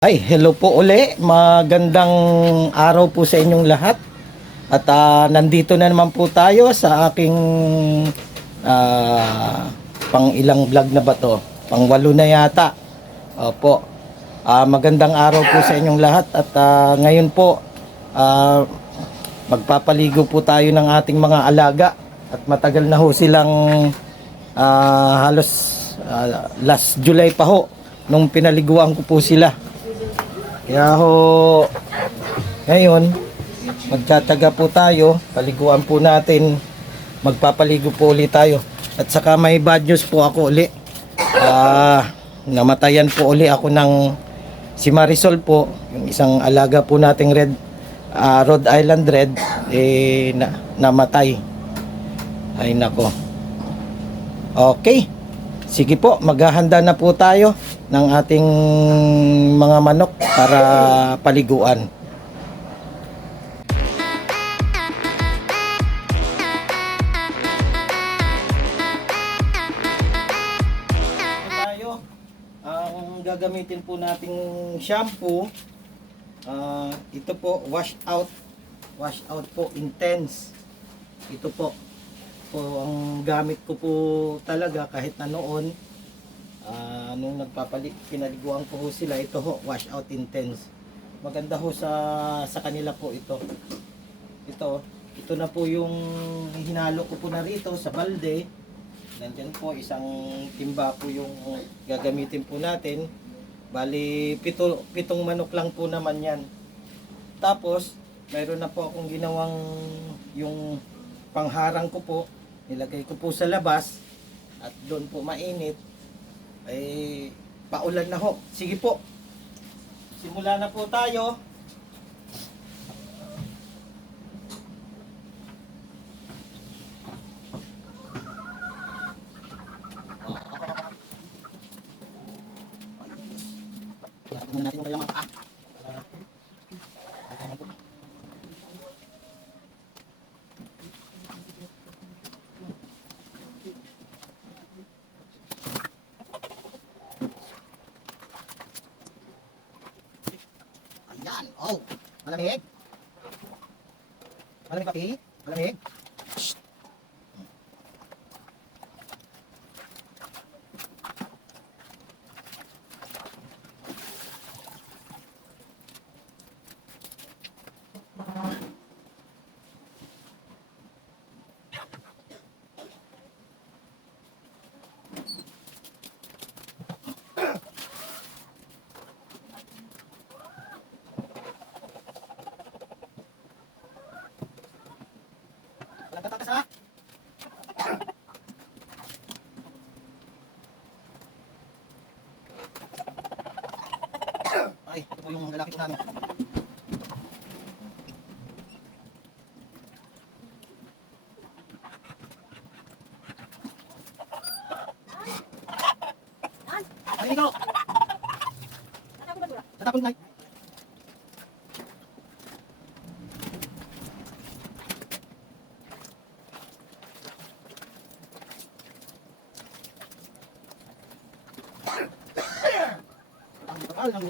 Ay, hello po uli. Magandang araw po sa inyong lahat. At ah, nandito na naman po tayo sa aking ah, pang ilang vlog na ba to? Pang walo na yata. Opo. Ah, magandang araw po sa inyong lahat at ah, ngayon po ah, magpapaligo po tayo ng ating mga alaga at matagal na ho silang ah, halos ah, last July pa ho nung pinaliguan ko po sila. Kaya ho, ngayon, magtataga po tayo, paliguan po natin, magpapaligo po ulit tayo. At saka may bad news po ako uli. Ah, namatayan po uli ako ng si Marisol po, yung isang alaga po nating red, ah, Rhode Island Red, eh, na, namatay. Ay nako. Okay. Sige po, maghahanda na po tayo ng ating mga manok para paliguan. tayo. Ang gagamitin po nating shampoo, ah, ito po, wash out. Wash out po, intense. Ito po. Po ang gamit ko po talaga kahit na noon ah, nung nagpapalik pinaliguan ko ho sila ito ho wash out intense. Maganda ho sa sa kanila po ito. Ito ito na po yung hinalo ko po na rito sa balde. Nandyan po isang timba po yung gagamitin po natin. Bali pito, pitong manok lang po naman yan. Tapos mayroon na po akong ginawang yung pangharang ko po nilagay ko po sa labas at doon po mainit ay paulan na ho. Sige po. Simula na po tayo Tingnan natin yung kailangan pa. Ayan. Oh. Malamig. Malamig kapi. Malamig. Ha. Ay, ito po yung lalaki po namin. Ay, ikaw! Tatapon na. 二十张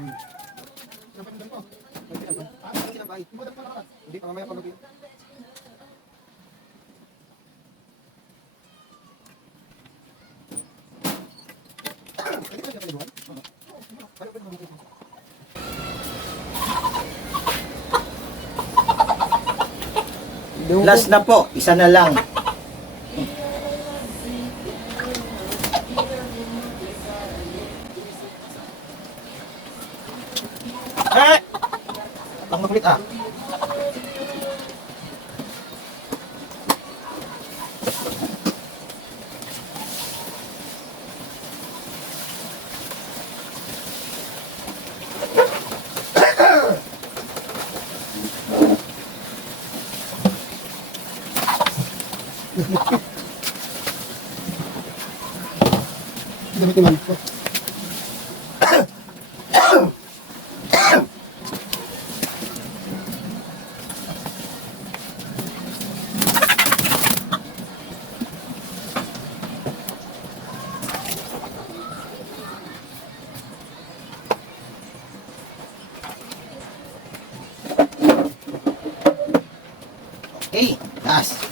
Hmm. Napatigan ko. Napatigan ko. Ah, ba? Ibutan ko pag-gabi. Pwede ka dyan kaluhan? Kaya pwede. Last na po, isa na lang. Eh! Ang makulit ah. Damit naman. Okay, last.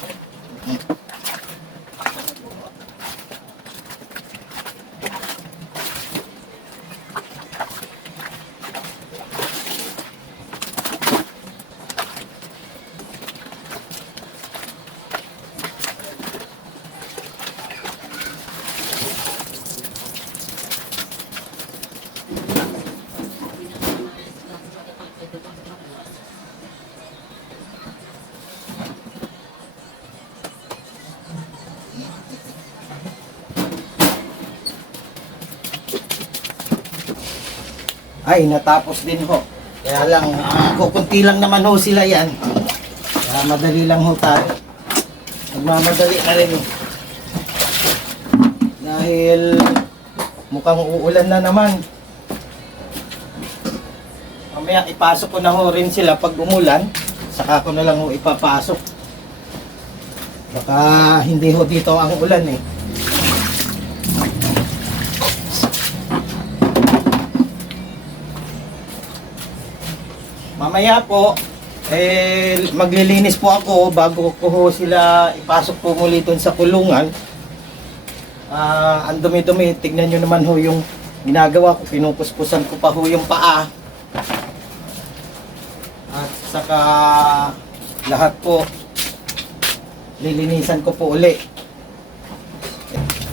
Ay, natapos din ho. Kaya lang, kukunti lang naman ho sila yan. Kaya madali lang ho tayo. Nagmamadali na rin ho. Dahil mukhang uulan na naman. Mamaya ipasok ko na ho rin sila pag umulan. Saka ko na lang ho ipapasok. Baka hindi ho dito ang ulan eh. Mamaya po, eh, maglilinis po ako bago ko sila ipasok po muli doon sa kulungan. Ah, ang dumi-dumi, tignan nyo naman ho yung ginagawa ko, pinupuspusan ko pa ho yung paa. At saka lahat po, lilinisan ko po uli.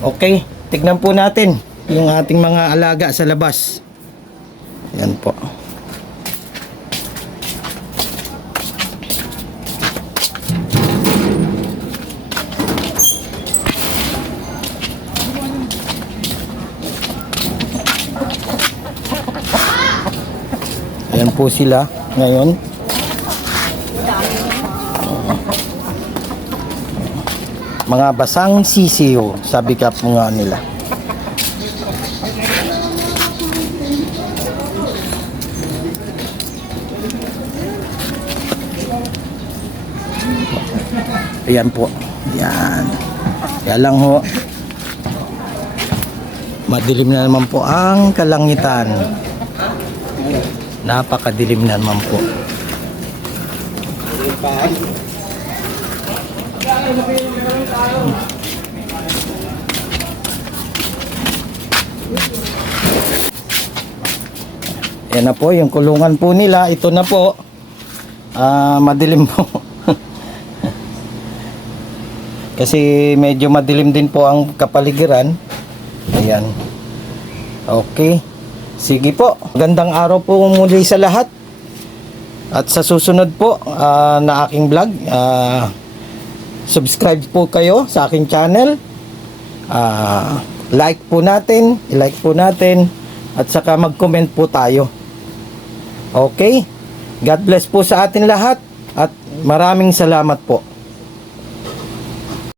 Okay, tignan po natin yung ating mga alaga sa labas. Yan po. Po sila ngayon. Mga basang sisiyo, sabi ka po nga nila. Ayan po. Yan. Kaya lang ho. Madilim na naman po ang kalangitan. Napakadilim na naman po. Yan na po, yung kulungan po nila. Ito na po. Ah, madilim po. Kasi medyo madilim din po ang kapaligiran. Ayan. Okay. Sige po. Gandang araw po muli sa lahat. At sa susunod po ah, na aking vlog, ah, subscribe po kayo sa aking channel. Ah, like po natin, i-like po natin at saka mag-comment po tayo. Okay? God bless po sa atin lahat at maraming salamat po.